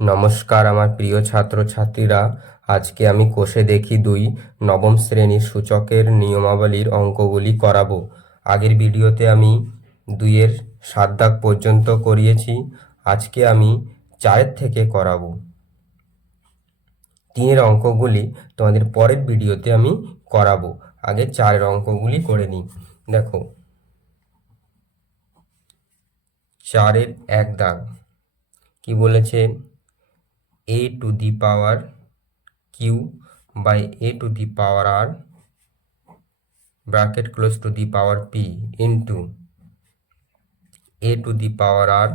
নমস্কার আমার প্রিয় ছাত্রছাত্রীরা। আজকে আমি কোষে দেখি দুই নবম শ্রেণির সূচকের নিয়মাবলীর অঙ্কগুলি করাবো। আগের ভিডিওতে আমি দুইয়ের সাত দাগ পর্যন্ত করিয়েছি। আজকে আমি চারের থেকে করাবো। তিনের অঙ্কগুলি তোমাদের পরের ভিডিওতে আমি করাবো। আগে চারের অঙ্কগুলি করে নিই। দেখো, চারের এক দাগ। কি বলেছে? A to the power q by a to the power r bracket close to the power p into a to the power r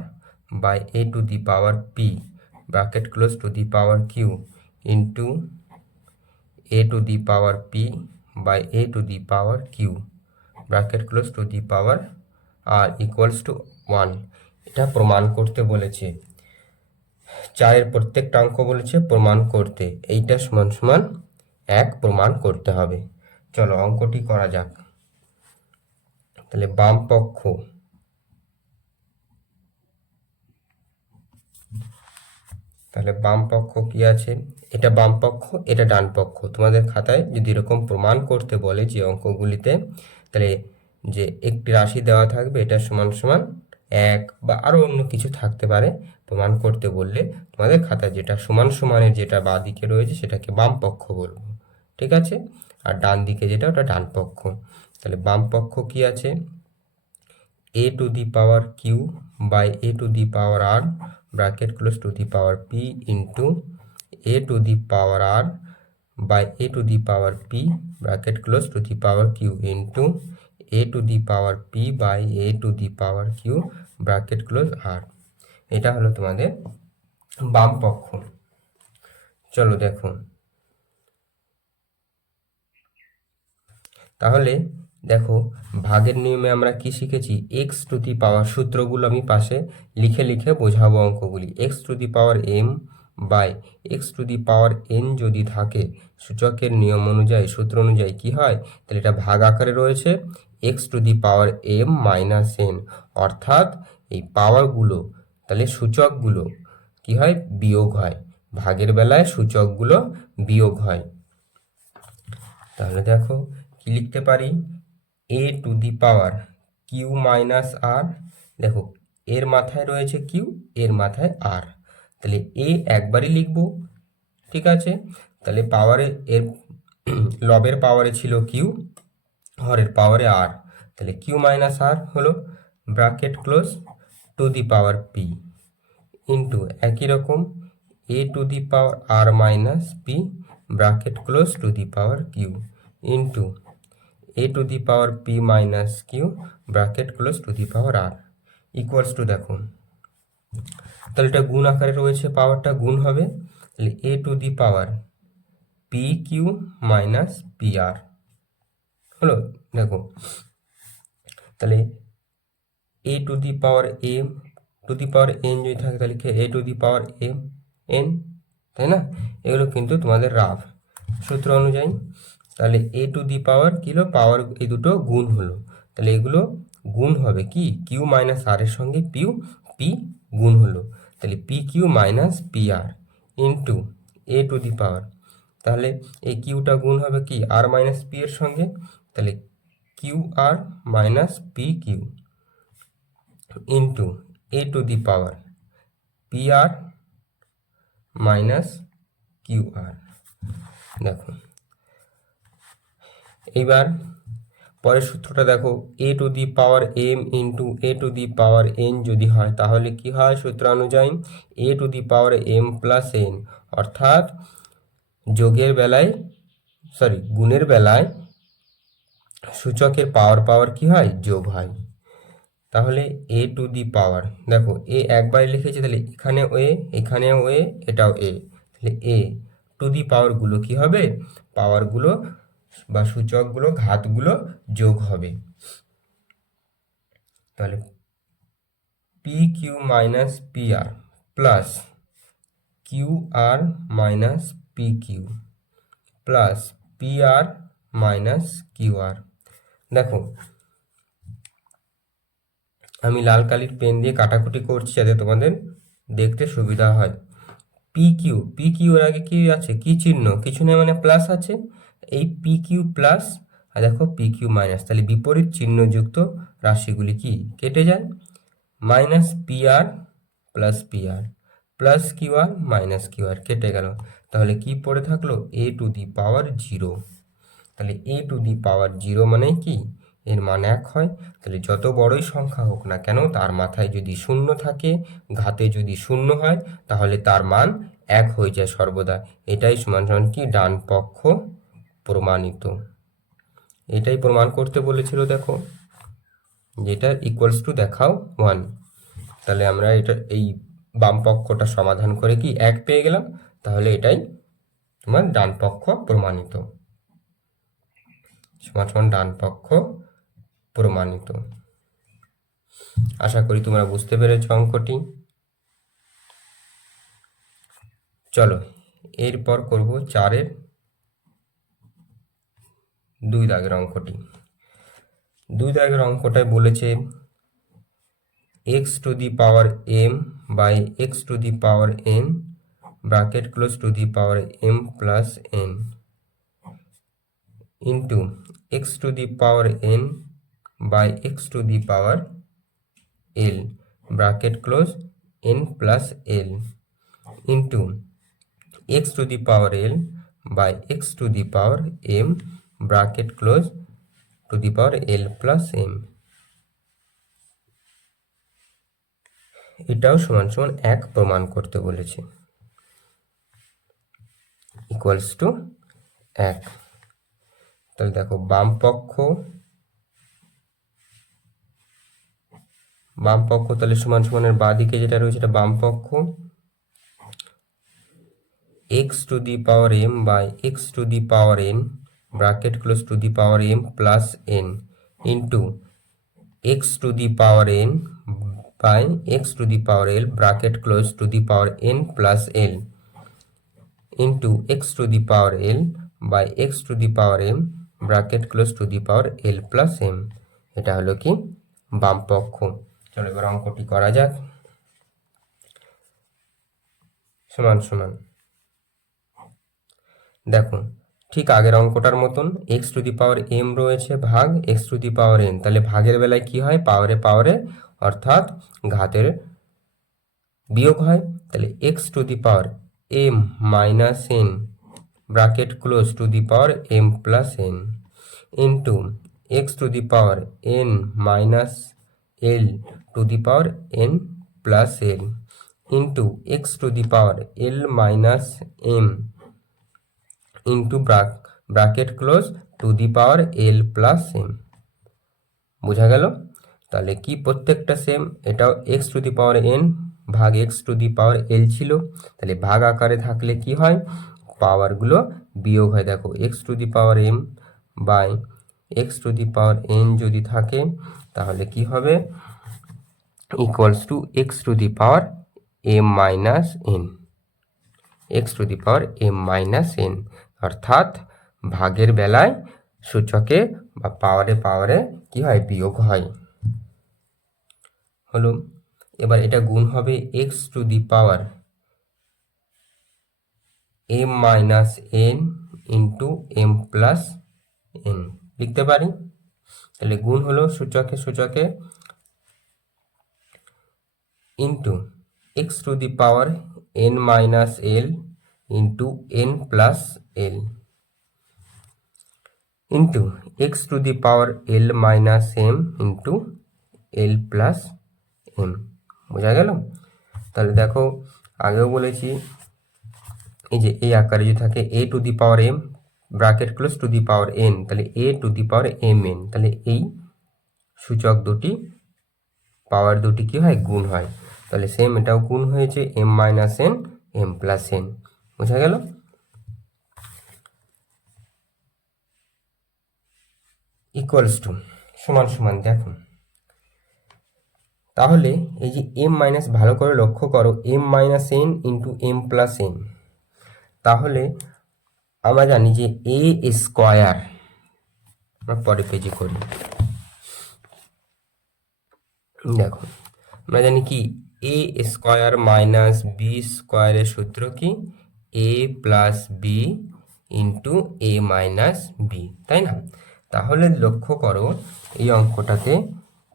by a to the power p bracket close to the power q into a to the power p by a to the power q bracket close to the power r equals to 1 এটা প্রমাণ করতে বলেছে চারের প্রত্যেকটা অঙ্ক বলেছে প্রমাণ করতে। এইটা সমান সমান এক প্রমাণ করতে হবে। চলো অঙ্কটি করা যাক। তাহলে বাম পক্ষ। তাহলে বাম পক্ষ কি আছে? এটা বাম পক্ষ, এটা ডান পক্ষ। তোমাদের খাতায় যদি এরকম প্রমাণ করতে বলে যে অঙ্কগুলিতে, তাহলে যে একটি রাশি দেওয়া থাকবে, এটা সমান সমান এক বা আরও অন্য কিছু থাকতে পারে। প্রমাণ করতে বললে তোমাদের খাতা যেটা সমান সমানের যেটা বাঁ দিকে রয়েছে সেটাকে বাম পক্ষ বলব। ঠিক আছে? আর ডান দিকে যেটা ওটা ডান পক্ষ। তাহলে বাম পক্ষ কি আছে? A to the power q by a to the power r bracket close to the power p into a to the power r by a to the power p bracket close to the power q into a to the power p by a to the power q bracket close r এটা হলো তোমাদের বাম পক্ষ চলো দেখো। তাহলে দেখো, ভাগের নিয়মে আমরা কি শিখেছি? এক্স টু দি পাওয়ার সূত্রগুলো আমি পাশে লিখে লিখে বোঝাবো অঙ্কগুলি। X to the power m by x to the power n যদি থাকে, সূচকের নিয়ম অনুযায়ী, সূত্র অনুযায়ী কি হয়? তাহলে এটা ভাগ আকারে রয়েছে x to the power m minus n অর্থাৎ এই পাওয়ারগুলো তাহলে সূচকগুলো কি হয়? বিয়োগ হয়। ভাগের বেলায় সূচকগুলো বিয়োগ হয়। তাহলে দেখো, কি লিখতে পারি? A to the power q minus r দেখো, এর মাথায় রয়েছে কিউ এর মাথায় আর তাহলে এ একবারই লিখব, ঠিক আছে? তাহলে পাওয়ারে এর লবের পাওয়ারে ছিল কিউ হরের পাওয়ারে আর তাহলে কিউ মাইনাস আর হলো bracket close to the power p into একই রকম a to the power r minus p bracket close to the power q into a to the power p minus q bracket close to the power r equals to দেখুন তাহলে এটা গুণ আকারে রয়েছে পাওয়ারটা গুণ হবে। তাহলে a to the power p q minus p r হলো, দেখো। তাহলে a to the power m to the power n যদি থাকে তাহলে a to the power m n তাই না? এগুলো কিন্তু তোমাদের রাফ। সূত্র অনুযায়ী, তাহলে এ টু দি পাওয়ার কিলো পাওয়ার এই দুটো গুণ হলো। তাহলে এগুলো গুণ হবে কি? কিউ মাইনাস আর এর সঙ্গে পিউ পি গুণ হলো। তাহলে p q minus p r into a to the power তাহলে এই কিউটা গুণ হবে কি? আর মাইনাস পি এর সঙ্গে। তাহলে q r minus p q into a to the power p r minus q r দেখো, এইবার পরের সূত্রটা দেখো a to the power m into a to the power n যদি হয়, তাহলে কি হয় সূত্র অনুযায়ী? A to the power m plus n অর্থাৎ যোগের বেলায় সরি গুণের বেলায় সূচকের পাওয়ার পাওয়ার কি হয়? যোগ হয়। তাহলে এ টু দি পাওয়ার দেখো এ একবার লিখেছি, তাহলে এখানে এ এখানেও এ এটাও এ তাহলে এ টু দি পাওয়ারগুলো কি হবে? পাওয়ারগুলো বা সূচকগুলো ঘাতগুলো যোগ হবে। তাহলে p q minus p r plus q r minus p q plus p r minus q r দেখো আমি লাল কালির পেন দিয়ে কাটাকুটি করছি যাতে তোমাদের দেখতে সুবিধা হয়। পি কিউ পি কিউ এর আগে কি আছে? কি চিহ্ন? কিছু নেই মানে প্লাস আছে। এই পি কিউ প্লাস আর দেখো পি কিউ মাইনাস তাহলে বিপরীত চিহ্নযুক্ত রাশিগুলি কি? কেটে যায়। Minus p r plus p r plus q r minus q r কেটে গেল। তাহলে কি পড়ে থাকল? এ টু দি পাওয়ার জিরো তাহলে এ টু দি পাওয়ার জিরো মানে কি? এর মান এক হয়। তাহলে যত বড়ই সংখ্যা হোক না কেন, তার মাথায় যদি শূন্য থাকে, ঘাতে যদি শূন্য হয়, তাহলে তার মান এক হয়ে যায় সর্বদা। এটাই সমান সমান কি? ডান পক্ষ প্রমাণিত। এটাই প্রমাণ করতে বলেছিল, দেখো। যেটা ইকুয়ালস টু দেখাও ওয়ান তাহলে আমরা এটা, এই বাম পক্ষটা সমাধান করে কি এক পেয়ে গেলাম? তাহলে এটাই তোমার ডান পক্ষ প্রমাণিত। সমান সমান ডান পক্ষ প্রমাণিত। আশা করি তোমরা বুঝতে পেরেছ অঙ্কটি। চলো, এরপর করব চারের দুই দাগের অঙ্কটি। দুই দাগের অঙ্কটায় বলেছে x to the power m by x to the power n bracket close to the power m plus n into x to the power n by x to the power l bracket close n plus l into x to the power l by x to the power m bracket close to the power l plus m এটাও সমান সমান এক প্রমাণ করতে বলেছে। Equals to এক। তাহলে দেখো বাম পক্ষ বাম পক্ষ তাহলে সমান সমানের বাঁ দিকে যেটা রয়েছে এটা বাম পক্ষ x to the power m by x to the power n bracket close to the power m plus n into x to the power n by x to the power l bracket close to the power n plus l into x to the power l by x to the power m bracket close to the power l plus m এটা হলো কি? বাম পক্ষ চলো এবার অঙ্কটি করা যাক। সমান সমান। দেখো ঠিক আগের অঙ্কটার মতন x to the power m রয়েছে ভাগ x to the power n তাহলে ভাগের বেলায় কি হয়? পাওয়ারে পাওয়ারে, অর্থাৎ ঘাতের বিয়োগ হয়। তাহলে x to the power m minus n bracket close to the power m plus n into x to the power n minus l to the power n plus l into x to the power l minus m into bracket bracket close to the power l plus m বোঝা গেল? তাহলে কি প্রত্যেকটা same এটাও x to the power n ভাগ x to the power l ছিল। তাহলে ভাগ আকারে থাকলে কি হয়? পাওয়ারগুলো বিয়োগ হয়। দেখো x to the power m by x to the power n যদি থাকে, তাহলে কি হবে? Equals to x to the power m minus n x to the power m minus n অর্থাৎ ভাগের বেলায় সূচকে বা পাওয়ারে পাওয়ারে কি হয়? বিয়োগ হয়। হলো, এবার এটা গুণ হবে x to the power m minus n into m plus n লিখতে পারি। তাহলে গুণ হলো সূচকে সূচকে into x to the power n minus l into n plus l into x to the power l minus m into l plus m বোঝা গেল? তাহলে দেখো, আগেও বলেছি, এই যে এই আকারে যদি থাকে a to the power m bracket close to the power n তাহলে a to the power m n তাহলে এই সূচক দুটি পাওয়ার দুটি কি হয়? গুণ হয়। তাহলে সেম এটাও গুণ হয়েছে m minus n m plus n বোঝা গেল? ইকুয়ালস টু সমান সমান, দেখুন। তাহলে এই যে এম মাইনাস ভালো করে লক্ষ্য করো m minus n into m plus n তাহলে আমরা জানি যে এ স্কোয়ার আমরা পরে পেজে করি। দেখো, আমরা জানি কি? এ স্কোয়ার মাইনাস বি স্কোয়ারের সূত্র কি? A plus b into a minus b তাই না? তাহলে লক্ষ্য করো, এই অঙ্কটাতে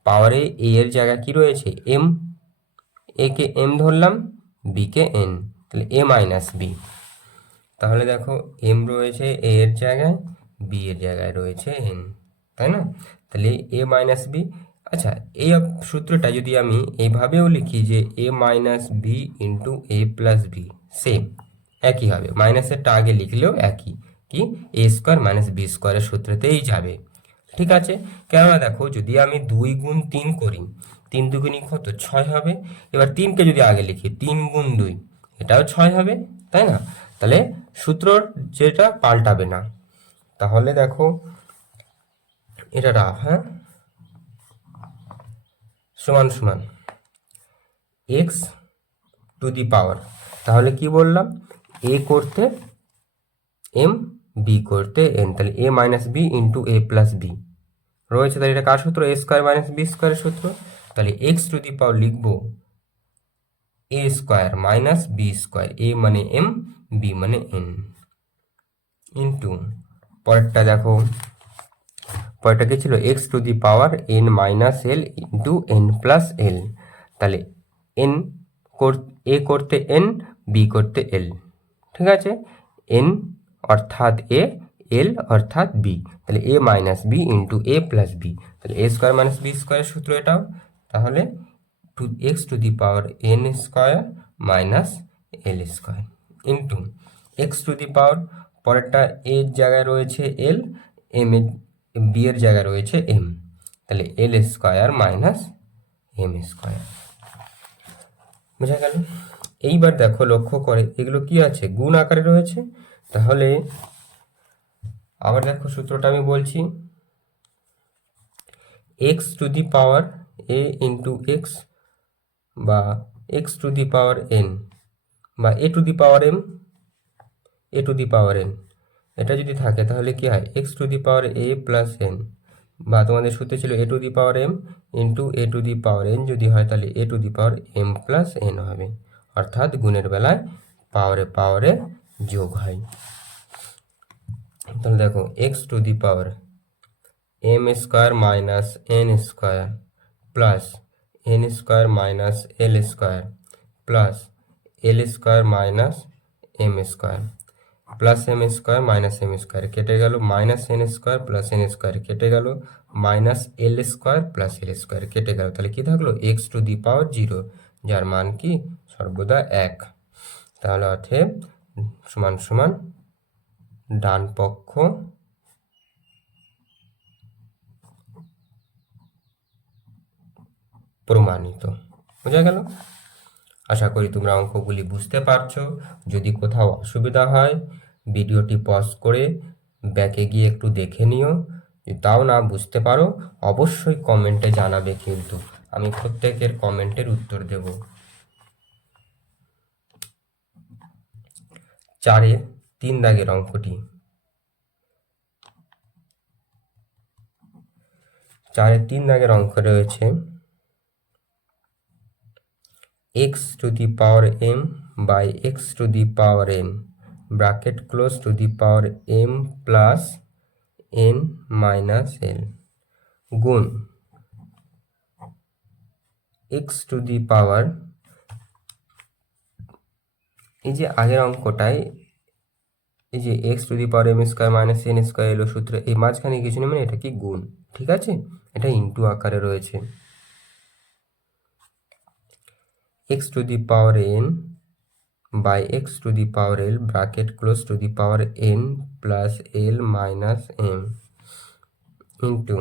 পাওয়ারে এ এর জায়গা কি রয়েছে? এম এ কে এম ধরলাম বি কে এন তাহলে এ মাইনাস বি তাহলে দেখো এম রয়েছে এ এর জায়গায় বি এর জায়গায় রয়েছে এন তাই না? তাহলে এ মাইনাস বি আচ্ছা এই সূত্রটা যদি আমি এইভাবেও লিখি যে a minus b into a plus b same একই হবে। মাইনাসেরটা আগে লিখলেও একই, কি? এ স্কোয়ার মাইনাস বি স্কোয়ারের সূত্রতেই যাবে। ঠিক আছে? কেননা দেখো যদি আমি দুই গুণ তিন করি, তিন দুগুণই কত? ছয় হবে। এবার তিনকে যদি আগে লিখি, তিন গুণ দুই, এটাও ছয় হবে, তাই না? তাহলে সূত্রর যেটা পাল্টাবে না। তাহলে দেখো, এটা রাফ হ্যাঁ? সমান সমান এক্স টু দি পাওয়ার তাহলে কি বললাম? এ করতে এম বি করতে এন তাহলে a minus b into a plus b রয়েছে তাহলে এটা কার সূত্র? এ স্কোয়ার মাইনাস বি স্কোয়ারের সূত্র। তাহলে এক্স টু দি পাওয়ার লিখব a square minus b square a মানে এম বি মানে এন ইন্টু পরেরটা দেখো। পরেরটা কি ছিল? X to the power n minus l into n plus l তাহলে এন এ করতে এন বি করতে এল ঠিক আছে? এন অর্থাৎ এ এল অর্থাৎ বি তাহলে a minus b into a plus b তাহলে এ স্কোয়ার মাইনাস বি স্কোয়ারের সূত্র এটাও। তাহলে to x to the power n square minus l square into x to the power পরেরটা এর জায়গায় রয়েছে এল এম এর বি এর জায়গায় রয়েছে এম তাহলে l square minus m square বোঝা গেল? এইবার দেখো, লক্ষ্য করে, এগুলো কি আছে? গুণ আকারে রয়েছে। তাহলে আবার দেখো, সূত্রটা আমি বলছি x to the power a into x বা x to the power n বা a to the power m a to the power n এটা যদি থাকে, তাহলে কি হয়? X to the power a plus n বা তোমাদের সূত্রে ছিল a to the power m into a to the power n যদি হয়, তাহলে a to the power m plus n হবে। অর্থাৎ গুণের বেলায় পাওয়ারে পাওয়ারে যোগ হয়। তাহলে দেখো x to the power m square minus n square plus n square minus l square plus l square minus m square plus m square minus m square কেটে গেল minus n square plus n square কেটে গেল minus l square plus l square কেটে গেল। তাহলে কি থাকল? X to the power zero যার মান কি? সর্বদা এক। তাহলে অতএব সমান সমান ডান পক্ষ প্রমাণিত। বোঝা গেল? আশা করি তোমরা অঙ্কগুলি বুঝতে পারছ। যদি কোথাও অসুবিধা হয়, ভিডিওটি পজ করে ব্যাকে গিয়ে একটু দেখে নিও। তাও না বুঝতে পারো, অবশ্যই কমেন্টে জানাবে কিন্তু। আমি প্রত্যেকের কমেন্টের উত্তর দেব। চারে তিন দাগের অঙ্কটি। চারে তিন দাগের অঙ্ক রয়েছে। X to the power m by x to the power n, bracket close to the power m plus n minus l. গুণ x to the power, এই যে আগের অঙ্কটায়, এই যে x to the power m square minus n square এলো সূত্র, এই মাঝখানে কিছু নেই মানে এটা কি গুণ? ঠিক আছে? এটা ইন্টু আকারে রয়েছে। X to the power n by x to the power l bracket close to the power n plus l minus m into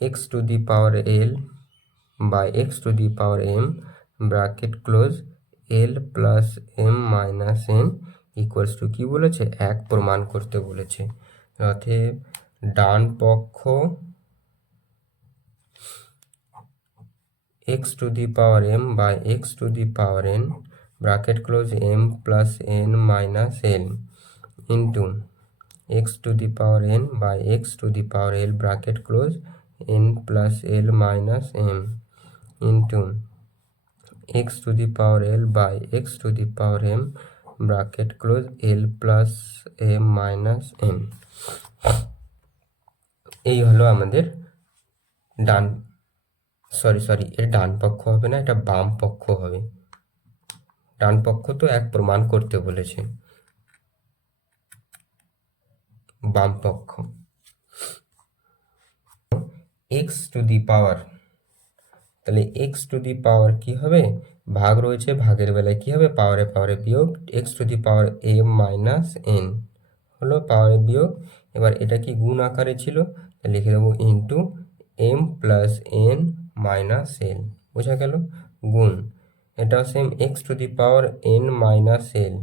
x to the power l by x to the power m bracket close l plus m minus n equals to কি বলেছে এক প্রমাণ করতে বলেছে অতএব ডান পক্ষ x to the power m by x to the power n bracket close m plus n minus l into x to the power n by x to the power l bracket close n plus l minus m into x to the power l by x to the power m bracket close l plus m minus m এই হলো আমাদের ডান sorry sorry এর ডান পক্ষ হবে না, এটা বাম পক্ষ হবে। ডান পক্ষ তো এক প্রমাণ করতে বলেছে। বাম পক্ষ। এক্স টু দি পাওয়ার তাহলে এক্স টু দি পাওয়ার কি হবে? ভাগ রয়েছে, ভাগের বেলায় কি হবে? পাওয়ারে পাওয়ারে বিয়োগ। X to the power m minus n হলো পাওয়ারে বিয়োগ। এবার এটা কি গুণ আকারে ছিল? লিখে দেবো into m plus n minus l বোঝা গেল? গুণ। এটাও same x to the power n minus l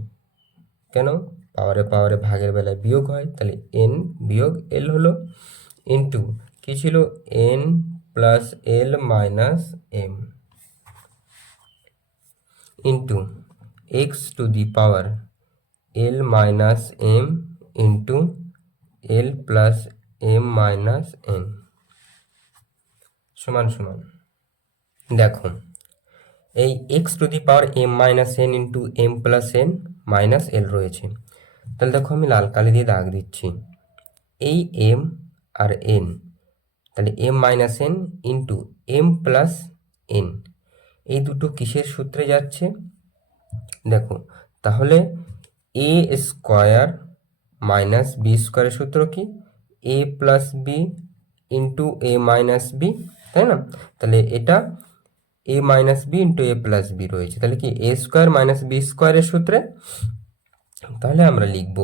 কেন? পাওয়ারে পাওয়ারে ভাগের বেলায় বিয়োগ হয়, তাহলে এন বিয়োগ এল হলো ইন্টু কী ছিল? N plus l minus m into x to the power l minus m into l plus m minus n সমান সমান। দেখো, এই x to the power m minus n into m plus n minus l রয়েছে। তাহলে দেখো আমি লাল কালি দিয়ে দাগ দিচ্ছি। এই এম আর এন তাহলে m minus n into m plus n এই দুটো কিসের সূত্রে যাচ্ছে? দেখো, তাহলে এ স্কোয়ার মাইনাস বি স্কোয়ারের সূত্র কি? A plus b into a minus b তাই না? তাহলে এটা a minus b into a plus b রয়েছে। তাহলে কি এ স্কোয়ার মাইনাস বি স্কোয়ারের সূত্রে? তাহলে আমরা লিখব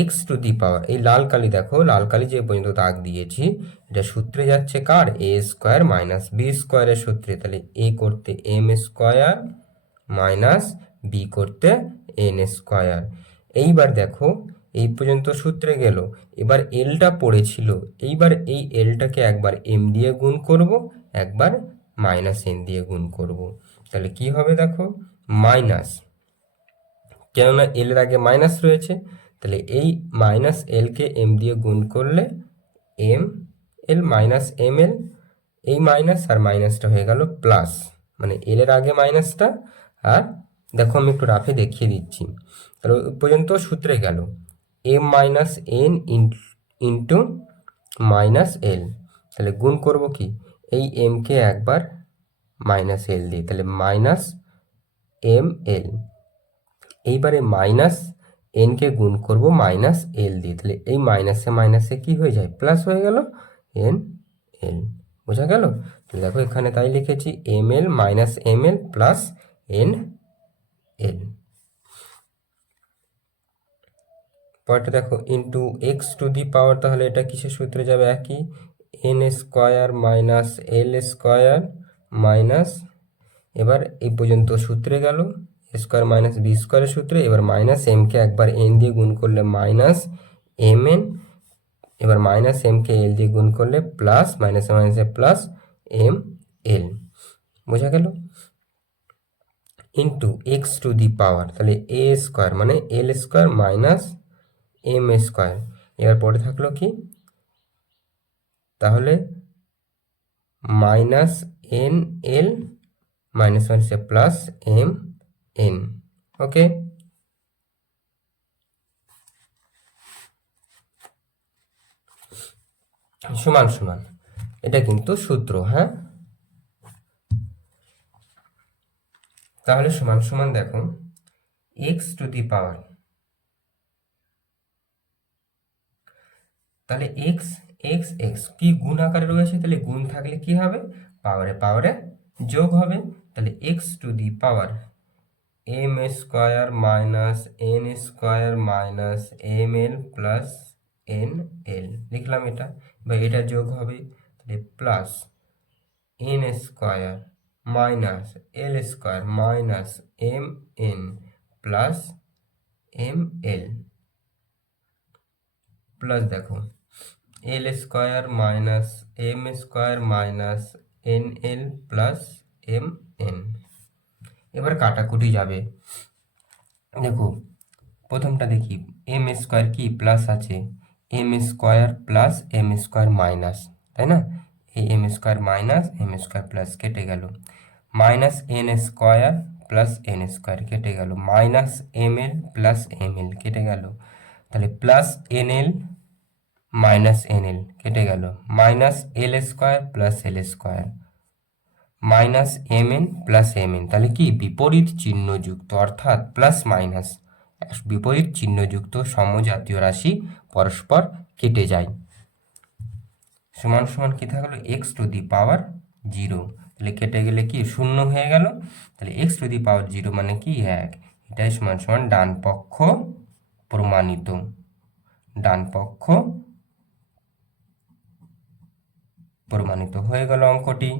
এক্স টু দি পাওয়ার এই লাল কালি দেখো, লাল কালি যে পর্যন্ত দাগ দিয়েছি, এটা সূত্রে যাচ্ছে কার? এ স্কোয়ার মাইনাস বি স্কোয়ারের সূত্রে। তাহলে এ করতে এম স্কোয়ার মাইনাস বি করতে এন স্কোয়ার এইবার দেখো এই পর্যন্ত সূত্রে গেল। এবার এলটা পড়েছিল। এইবার এই এলটাকে একবার এম দিয়ে গুণ করব, একবার মাইনাস এন দিয়ে গুণ করব। তাহলে কি হবে দেখো? মাইনাস কেননা এল এর আগে মাইনাস রয়েছে, তাহলে এই মাইনাস এলকে এম দিয়ে গুণ করলে m l minus m l এই মাইনাস আর মাইনাসটা হয়ে গেল প্লাস মানে এল এর আগে মাইনাসটা আর দেখো আমি একটু রাফে দেখিয়ে দিচ্ছি। তাহলে পর্যন্ত সূত্রে গেল। M minus n into minus l তাহলে গুণ করব কি? এই এমকে একবার মাইনাস এল দিয়ে, তাহলে মাইনাস এম এল এইবারে মাইনাস এনকে গুণ করব মাইনাস এল দিয়ে, তাহলে এই মাইনাসে মাইনাসে কি হয়ে যায়? প্লাস হয়ে গেল এন এল বোঝা গেল? দেখো এখানে তাই লিখেছি m l minus m l plus n l পরটা দেখো into x to the power তাহলে এটা কিসের সূত্রে যাবে? একই? N square minus l square minus এবার এই পর্যন্ত সূত্রে গেল স্কোয়ার মাইনাস বি স্কোয়ারের সূত্রে, এবার মাইনাস এমকে একবার এন দিয়ে গুণ করলে মাইনাস এম এন এবার মাইনাস এমকে এল দিয়ে গুণ করলে প্লাস মাইনাসে মাইনাসে প্লাস এম এল বোঝা গেল? Into x to the power তাহলে এ স্কোয়ার মানে l square minus m square এবার পরে থাকল কি? তাহলে মাইনাস এন এল মাইনাস মাইনাসে প্লাস এম এন ওকে সমান সমান। এটা কিন্তু সূত্র হ্যাঁ? তাহলে সমান সমান দেখো এক্স টু দি পাওয়ার তাহলে এক্স এক্স এক্স কি গুণ আকারে রয়েছে? তাহলে গুণ থাকলে কি হবে? পাওয়ারে পাওয়ারে যোগ হবে। তাহলে x to the power m square minus n square minus m l plus n l লিখলাম এটা। বা এটা যোগ হবে। তাহলে plus n square minus l square minus m n plus m l plus দেখো l square minus m square minus n l plus m n এবার কাটাকুটি যাবে। দেখো, প্রথমটা দেখি। এম স্কোয়ার কি প্লাস আছে? M square plus m square minus তাই না? এই m square minus m square plus কেটে গেল। Minus n square plus n square কেটে গেল। Minus m l plus m l কেটে গেল। তাহলে plus n l minus n l, কেটে গেল। Minus l square plus l square. Minus m n plus m n, তাহলে কি? বিপরীত চিহ্নযুক্ত, অর্থাৎ প্লাস মাইনাস। বিপরীত চিহ্নযুক্ত সমজাতীয় রাশি পরস্পর কেটে যায়। সমান সমান কি থাকল? X to the power zero. তাহলে কেটে গেলে কি? শূন্য হয়ে গেল। তাহলে x to the power zero মানে কি? এক। এটাই সমান সমান ডান পক্ষ প্রমাণিত। ডান পক্ষ প্রমাণিত হয়ে গেল অঙ্কটি।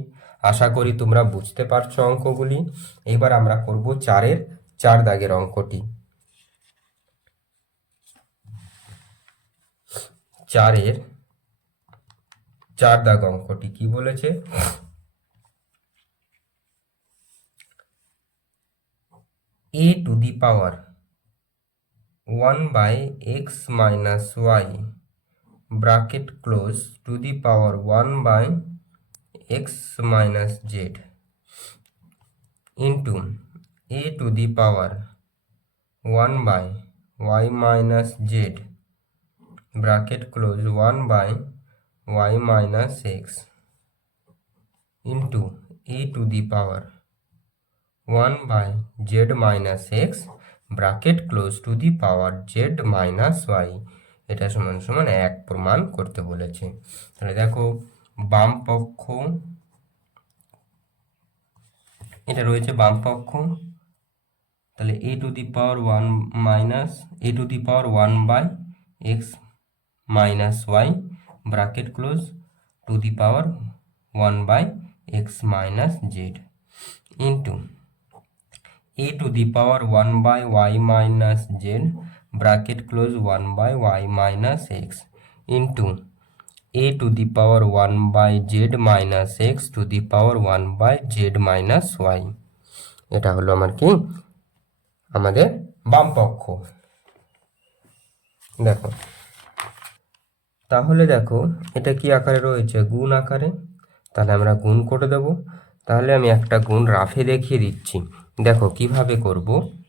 আশা করি তোমরা বুঝতে পারছ অঙ্কগুলি। এবার আমরা করব চারের চার দাগের অঙ্কটি। চারের চার দাগ অঙ্কটি কি বলেছে? A to the power one by x minus y bracket close to the power 1 by x minus z into a to the power 1 by y minus z. Bracket close 1 by y minus x into a to the power 1 by z minus x. Bracket close to the power z minus y এটা সমান সমান এক প্রমাণ করতে বলেছে। তাহলে দেখো, বাম পক্ষ, এটা রয়েছে বাম পক্ষ। তাহলে a to the power one minus a to the power one by x minus y bracket close to the power one by x minus z into a to the power 1 by y minus z bracket close 1 by y minus x into a to the power 1 by z minus x to the power 1 by z minus y এটা হলো আমার কি? আমাদের বাম পক্ষ। দেখো। তাহলে দেখো, এটা কি আকারে রয়েছে? গুণ আকারে। তাহলে আমরা গুণ করে দেব। তাহলে আমি একটা গুণ রাফে দেখিয়ে দিচ্ছি। দেখো, কীভাবে করব?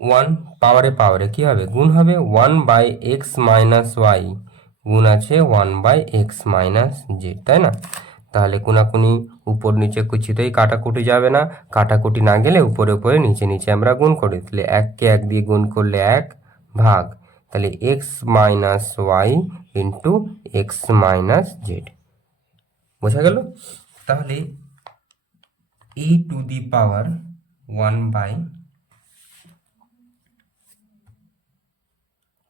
ওয়ান পাওয়ারে পাওয়ারে কী হবে? গুণ হবে one by x minus y গুণ আছে one by x minus z তাই না? তাহলে কোনাকুনি উপর নিচে কুচিতেই কাটাকুটি যাবে না। কাটাকুটি না গেলে উপরে উপরে নিচে নিচে আমরা গুণ করি। তাহলে এককে এক দিয়ে গুণ করলে এক ভাগ। তাহলে x minus y into x minus z বোঝা গেল? তাহলে e to the power one by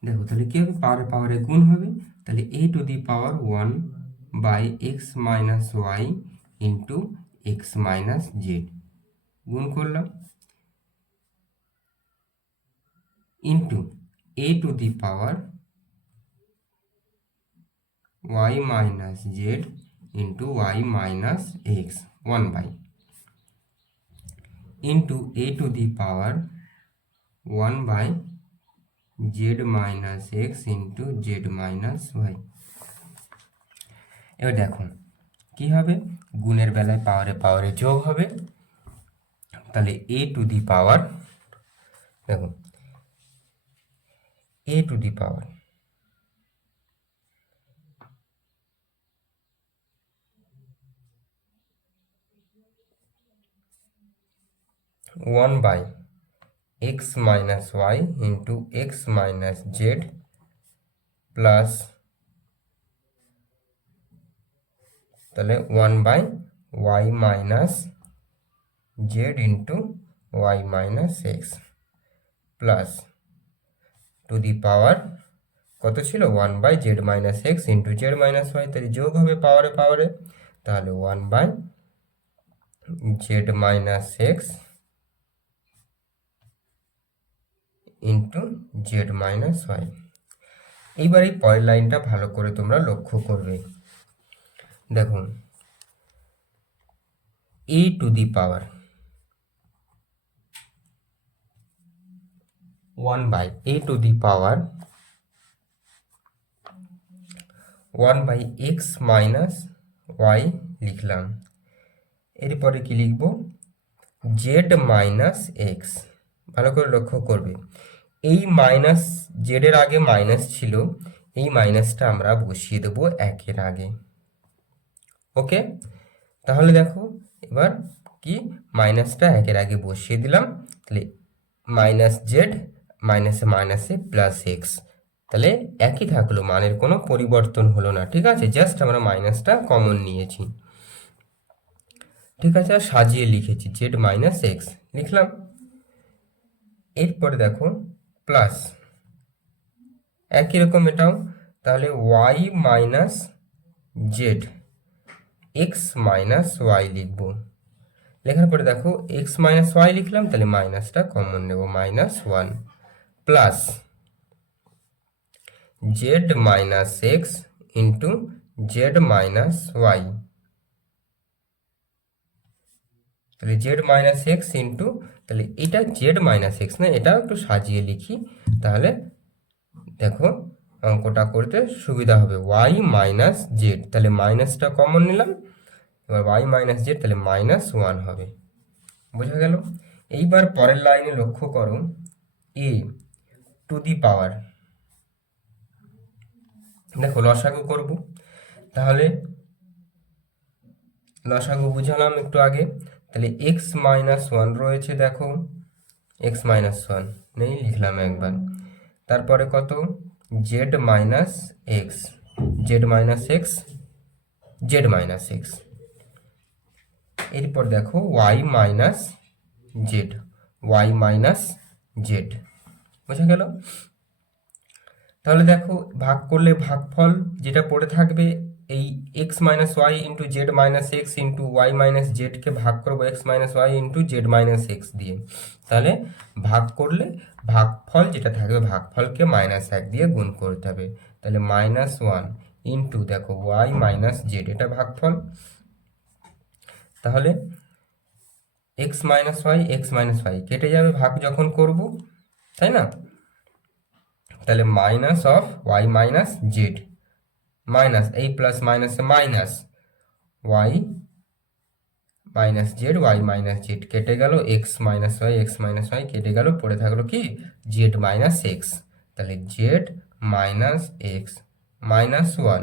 দেখো, তাহলে কি হবে? পাওয়ারে পাওয়ারে গুণ হবে। তাহলে a to the power one by x minus y into x minus z গুণ করলাম। Into a to the power y minus z into y minus x one by into a to the power 1 by z minus x into z minus y এবার দেখুন, কি হবে? গুণের বেলায় পাওয়ারে পাওয়ারে যোগ হবে। তাহলে এ টু দি পাওয়ার দেখুন a to the power one by x minus y into x minus z plus তাহলে one by y minus z into y minus x plus to the power কত ছিল? One by z minus x into z minus y, তাহলে যোগ হবে পাওয়ারে পাওয়ারে। তাহলে one by z minus x into z minus y এইবার এই পরের লাইনটা ভালো করে তোমরা লক্ষ্য করবে। দেখুন a to the power one by a to the power one by x minus y লিখলাম। এরপরে কি লিখব? জেড মাইনাস এক্স ভালো করে লক্ষ্য করবে। এই মাইনাস জেডের আগে মাইনাস ছিল, এই মাইনাসটা আমরা বসিয়ে দেবো একের আগে। ওকে তাহলে দেখো, এবার কি? মাইনাসটা একের আগে বসিয়ে দিলাম, তাহলে মাইনাস জেড মাইনাসে মাইনাসে প্লাস এক্স তাহলে একই থাকল, মানের কোনো পরিবর্তন হলো না, ঠিক আছে? জাস্ট আমরা মাইনাসটা কমন নিয়েছি। ঠিক আছে, আর সাজিয়ে লিখেছি জেড মাইনাস এক্স লিখলাম। এরপরে দেখো প্লাস একই রকম এটাও, তাহলে y minus z x minus y লিখব। লেখার পরে দেখো এক্স মাইনাস ওয়াই লিখলাম, তাহলে মাইনাসটা কমন নেব minus one plus z minus x into z minus y তাহলে জেড মাইনাস এক্স ইন্টু তাহলে এটা জেড মাইনাস এক্স না, এটাও একটু সাজিয়ে লিখি। তাহলে দেখো, অঙ্কটা করতে সুবিধা হবে। ওয়াই মাইনাস জেড তাহলে মাইনাসটা কমন নিলাম। এবার ওয়াই মাইনাস জেড তাহলে মাইনাস ওয়ান হবে। বোঝা গেল? এইবার পরের লাইনে লক্ষ্য করো এ টু দি পাওয়ার দেখো, লসাগু করব। তাহলে লসাগু বুঝালাম একটু আগে। তাহলে এক্স মাইনাস ওয়ান রয়েছে দেখো। এক্স মাইনাস ওয়ান নেই লিখলাম একবার। তারপরে কত? Z minus x z minus x z minus x এরপর দেখো y minus z y minus z বোঝা গেল? তাহলে দেখো, ভাগ করলে ভাগফল যেটা পড়ে থাকবে এই x minus y into z minus x into y minus জেডকে ভাগ করব x minus y into z minus x দিয়ে। তাহলে ভাগ করলে ভাগফল যেটা থাকবে, ভাগফলকে মাইনাস এক দিয়ে গুণ করতে হবে। তাহলে মাইনাস ওয়ান ইন্টু দেখো ওয়াই মাইনাস জেড এটা ভাগফল। তাহলে x minus y x minus y কেটে যাবে ভাগ যখন করব, তাই না? তাহলে minus of y minus z minus এই প্লাস মাইনাসে minus y minus z y minus z কেটে গেল x minus y x minus y কেটে গেল, পড়ে থাকল কি? জেড মাইনাস এক্স তাহলে z minus x minus one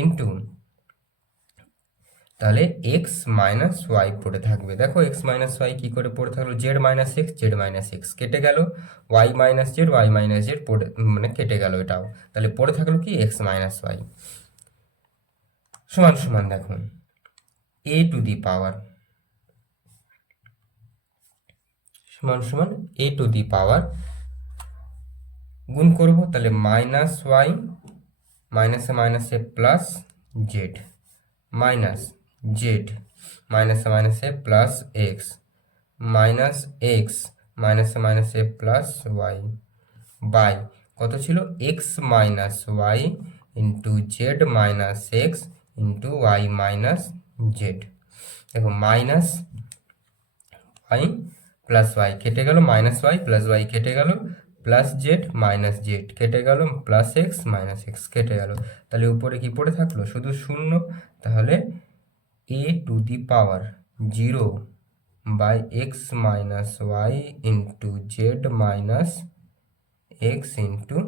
into তাহলে এক্স মাইনাস ওয়াই পড়ে থাকবে। দেখো এক্স মাইনাস ওয়াই কী করে পড়ে থাকল? Z minus x z minus x কেটে গেল। Y minus z y minus z পড়ে মানে কেটে গেল এটাও। তাহলে পড়ে থাকল কি? এক্স মাইনাস ওয়াই সমান সমান দেখুন। এ টু দি পাওয়ার সমান সমান এ টু দি পাওয়ার গুণ করব। তাহলে মাইনাস ওয়াই মাইনাসে মাইনাসে প্লাস জেড মাইনাস জেড মাইনাসে মাইনাসে প্লাস এক্স মাইনাস এক্স মাইনাসে মাইনাসে প্লাস ওয়াই বাই কত ছিল? X minus y into z minus x into y minus z দেখো মাইনাস ওয়াই প্লাস ওয়াই কেটে গেল মাইনাস ওয়াই প্লাস ওয়াই কেটে গেল প্লাস জেড মাইনাস জেড কেটে গেল প্লাস এক্স মাইনাস এক্স কেটে গেল। তাহলে উপরে কি পড়ে থাকল? শুধু শূন্য। তাহলে a to the power zero by x minus y into z minus x into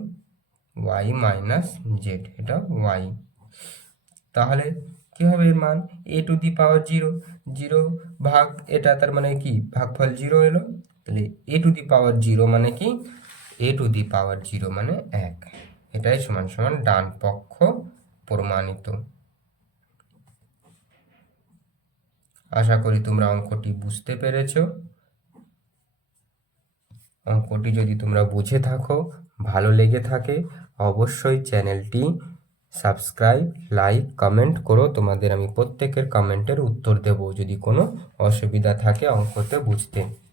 y minus z এটা ওয়াই তাহলে কি হবে এর মান? A to the power zero zero ভাগ এটা তার মানে কি? ভাগফল জিরো এলো। তাহলে এ টু দি পাওয়ার জিরো মানে কি? A to the power zero মানে এক। এটাই সমান সমান ডান পক্ষ প্রমাণিত। আশা করি তোমরা অঙ্কটি বুঝতে পেরেছ। অঙ্কটি যদি তোমরা বুঝে থাকো, ভালো লেগে থাকে, অবশ্যই চ্যানেলটি সাবস্ক্রাইব, লাইক, কমেন্ট করো। তোমাদের আমি প্রত্যেকের কমেন্টের উত্তর দেব। যদি কোনো অসুবিধা থাকে অঙ্কতে বুঝতে।